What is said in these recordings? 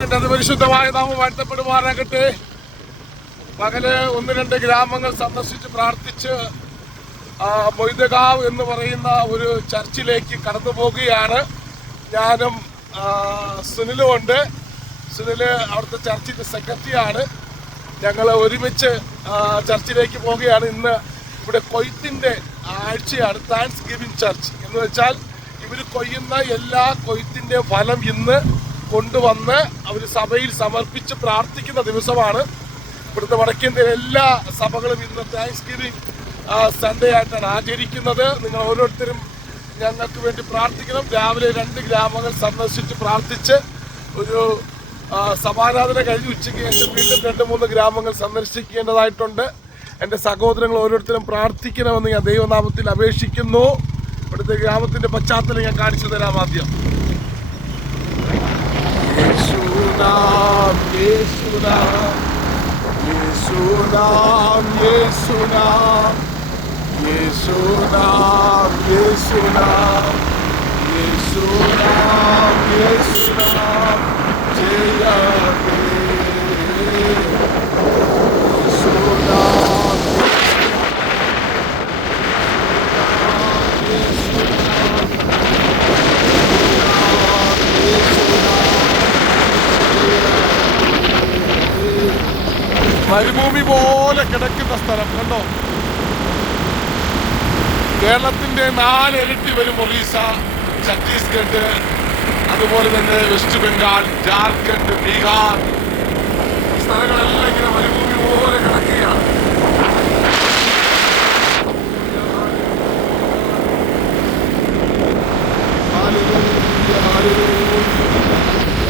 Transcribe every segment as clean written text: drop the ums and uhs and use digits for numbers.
പരിശുദ്ധമായ നാമം വാഴ്ത്തപ്പെടുമാറാകട്ടെ. പകല് 1-2 ഗ്രാമങ്ങൾ സന്ദർശിച്ച് പ്രാർത്ഥിച്ച് മൊയ്തകാവ് എന്ന് പറയുന്ന ഒരു ചർച്ചിലേക്ക് കടന്നു പോകുകയാണ്. ഞാനും സുനിലും ഉണ്ട്. സുനില് അവിടുത്തെ ചർച്ചിൻ്റെ സെക്രട്ടറിയാണ്. ഞങ്ങൾ ഒരുമിച്ച് ചർച്ചിലേക്ക് പോവുകയാണ്. ഇന്ന് ഇവിടെ കൊയ്ത്തിൻ്റെ ആഴ്ചയാണ്. താങ്ക്സ് ഗിവിംഗ് ചർച്ച് എന്ന് വെച്ചാൽ ഇവർ കൊയ്യുന്ന എല്ലാ കൊയ്ത്തിൻ്റെ ഫലം ഇന്ന് കൊണ്ടുവന്ന് അവർ സഭയിൽ സമർപ്പിച്ച് പ്രാർത്ഥിക്കുന്ന ദിവസമാണ്. ഇവിടുത്തെ വടക്കേന്ത്യയിലെ എല്ലാ സഭകളും ഇന്ന് താങ്ക്സ് ഗിവിംഗ് സൺഡേ ആയിട്ടാണ് ആചരിക്കുന്നത്. നിങ്ങൾ ഓരോരുത്തരും ഞങ്ങൾക്ക് വേണ്ടി പ്രാർത്ഥിക്കണം. രാവിലെ 2 ഗ്രാമങ്ങൾ സന്ദർശിച്ച് പ്രാർത്ഥിച്ച് ഒരു സമാരാധന കഴിഞ്ഞ് ഉച്ചയ്ക്ക് ശേഷം വീണ്ടും 2-3 ഗ്രാമങ്ങൾ സന്ദർശിക്കേണ്ടതായിട്ടുണ്ട്. എൻ്റെ സഹോദരങ്ങൾ ഓരോരുത്തരും പ്രാർത്ഥിക്കണമെന്ന് ഞാൻ ദൈവനാമത്തിൽ അപേക്ഷിക്കുന്നു. ഇവിടുത്തെ ഗ്രാമത്തിൻ്റെ പശ്ചാത്തലം ഞാൻ കാണിച്ചു തരാം. ആദ്യം മരുഭൂമി പോലെ കിടക്കുന്ന സ്ഥലം കണ്ടോ. കേരളത്തിൻ്റെ 4 ഇരട്ടി വരും ഒറീസ, ഛത്തീസ്ഗഡ്, അതുപോലെ തന്നെ വെസ്റ്റ് ബംഗാൾ, ജാർഖണ്ഡ്, ബീഹാർ. ഈ സ്ഥലങ്ങളെല്ലാം ഇങ്ങനെ മരുഭൂമി പോലെ കിടക്കുകയാണ്.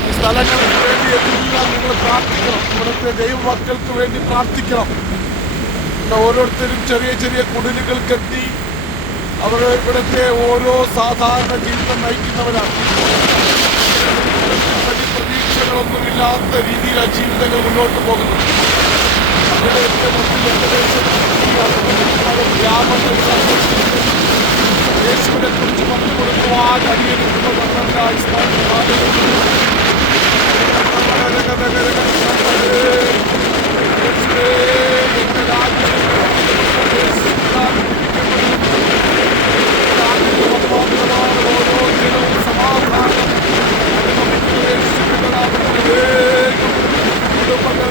ഈ സ്ഥലങ്ങൾക്ക് വേണ്ടി എല്ലാം നിങ്ങൾ പ്രാർത്ഥിക്കണം. ഇവിടുത്തെ ദൈവമക്കൾക്ക് വേണ്ടി പ്രാർത്ഥിക്കണം. ഓരോരുത്തരും ചെറിയ ചെറിയ കുടിലുകൾ കെട്ടി അവർ ഇവിടുത്തെ ഓരോ സാധാരണ ജീവിതം നയിക്കുന്നവരാണ്. പ്രതീക്ഷകളൊന്നുമില്ലാത്ത രീതിയിൽ ആ ജീവിതങ്ങൾ മുന്നോട്ട് പോകുന്നു. അവിടെയൊക്കെ ഏകദേശം ഗ്രാമങ്ങൾ യേശുവിനെ കുറിച്ച് പറഞ്ഞു കൊടുക്കുവാൻ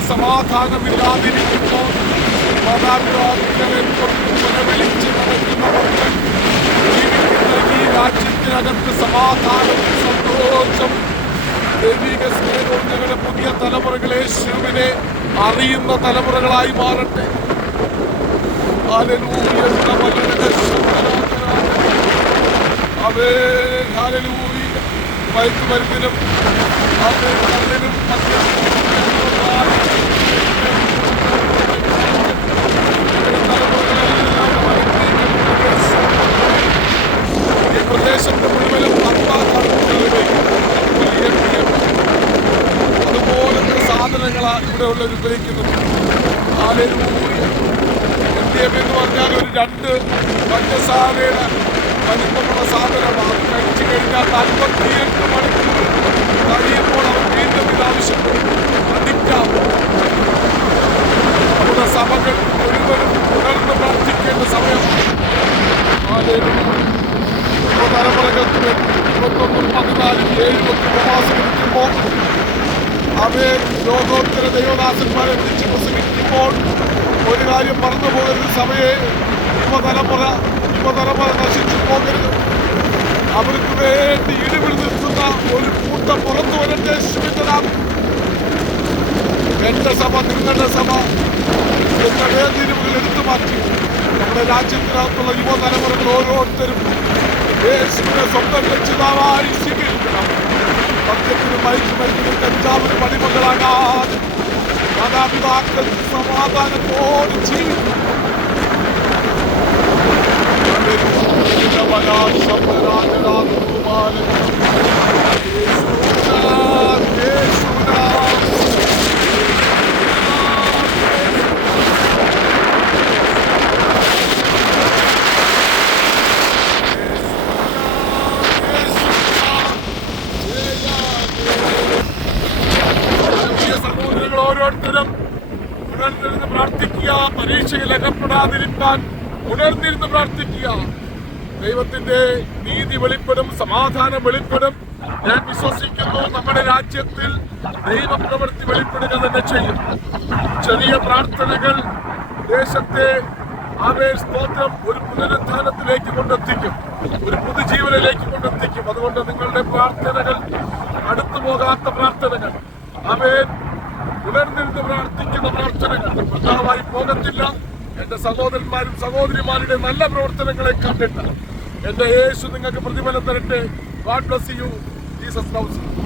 സമാധാനമില്ലാതിരിക്കുമ്പോൾ മാതാപിതാക്കളെ വിളിച്ച് നടക്കുന്ന മക്കൾ ജീവിക്കുന്ന ഈ രാജ്യത്തിനകത്ത് സമാധാനം, സന്തോഷം, ദൈവിക സ്നേഹവും ഞങ്ങളുടെ പുതിയ തലമുറകൾ യേശുവിനെ അറിയുന്ന തലമുറകളായി മാറട്ടെ. മയക്കുമരുന്നിനും കള്ളിനും ഈ പ്രദേശത്ത് മുഴുവനും അതുപോലത്തെ സാധനങ്ങളാണ് ഇവിടെ ഉള്ളവർ ഉപയോഗിക്കുന്നത്. MDMA എന്ന് പറഞ്ഞാൽ ഒരു 2 പഞ്ചസാരയുടെ വലിപ്പമുള്ള സാധനമാണ്. കഴിച്ചു കഴിഞ്ഞാൽ 48 മണിക്കൂർ കഴിയുമ്പോൾ അവർ വീണ്ടും ഇത് ആവശ്യപ്പെടും. അഡിക്റ്റാവും. നമ്മുടെ സഭകൾ മുഴുവനും ഉണർന്ന് പ്രാർത്ഥിക്കേണ്ട സമയമാണ്. തലമുറകൾക്ക് 21-14-7 ഉപവാസം ഇരിക്കുമ്പോൾ അവയെ ലോകോത്തര ദൈവദാസന്മാരെ വിളിച്ച് പ്രസംഗിക്കുമ്പോൾ ഒരു കാര്യം മറന്നു പോകരുത്. സഭയെ യുവതലമുറ നശിച്ചു പോകരുത്. അവർക്ക് വേണ്ടി ഇടിവിൽ നിർത്തുന്ന ഒരു കൂട്ടം പുറത്തു വരട്ടെ. എന്റെ സഭ, നിങ്ങളുടെ സഭ എന്ന വേർതിരിവുകൾ എടുത്തു മാറ്റി നമ്മുടെ രാജ്യത്തിനകത്തുള്ള യുവതലമുറകൾ ഓരോരുത്തരും യേശുവിനെ സ്വന്തം രക്ഷിതാവായി സ്വീകരിക്കണം. സത്യത്തിനും മയക്കുമരുന്നിനും കഞ്ചാവിനും അടിമകളാകാൻ മാതാപിതാക്കൾ സമാധാനത്തോട് ജീവിക്കണം. ഓരോരുത്തരും ഉണർന്നിരുന്ന് പ്രാർത്ഥിക്കുക. പരീക്ഷയിൽ അകപ്പെടാതിരിക്കാൻ ഉണർന്നിരുന്ന് പ്രാർത്ഥിക്കുക. ദൈവത്തിന്റെ നീതി വെളിപ്പെടും, സമാധാനം വെളിപ്പെടും. ഞാൻ വിശ്വസിക്കുന്നു നമ്മുടെ രാജ്യത്തിൽ ദൈവപ്രവൃത്തി വെളിപ്പെടുക തന്നെ ചെയ്യും. ചെറിയ പ്രാർത്ഥനകൾ ദേശത്തെ സ്തോത്രം ഒരു പുനരുത്ഥാനത്തിലേക്ക് കൊണ്ടെത്തിക്കും, ഒരു പുതുജീവനിലേക്ക് കൊണ്ടെത്തിക്കും. അതുകൊണ്ട് നിങ്ങളുടെ പ്രാർത്ഥനകൾ അടുത്തു പോകാത്ത പ്രാർത്ഥനകൾ, ഉണർന്നിരുന്ന് പ്രാർത്ഥിക്കുന്ന പ്രാർത്ഥനകൾ വൃഥാവായി പോകത്തില്ല. എന്റെ സഹോദരന്മാരും സഹോദരിമാരുടെ നല്ല പ്രവർത്തനങ്ങളെ കണ്ടിട്ട് എന്റെ യേശു നിങ്ങൾക്ക് പ്രതിഫലം തരട്ടെ. God bless you. Jesus loves you.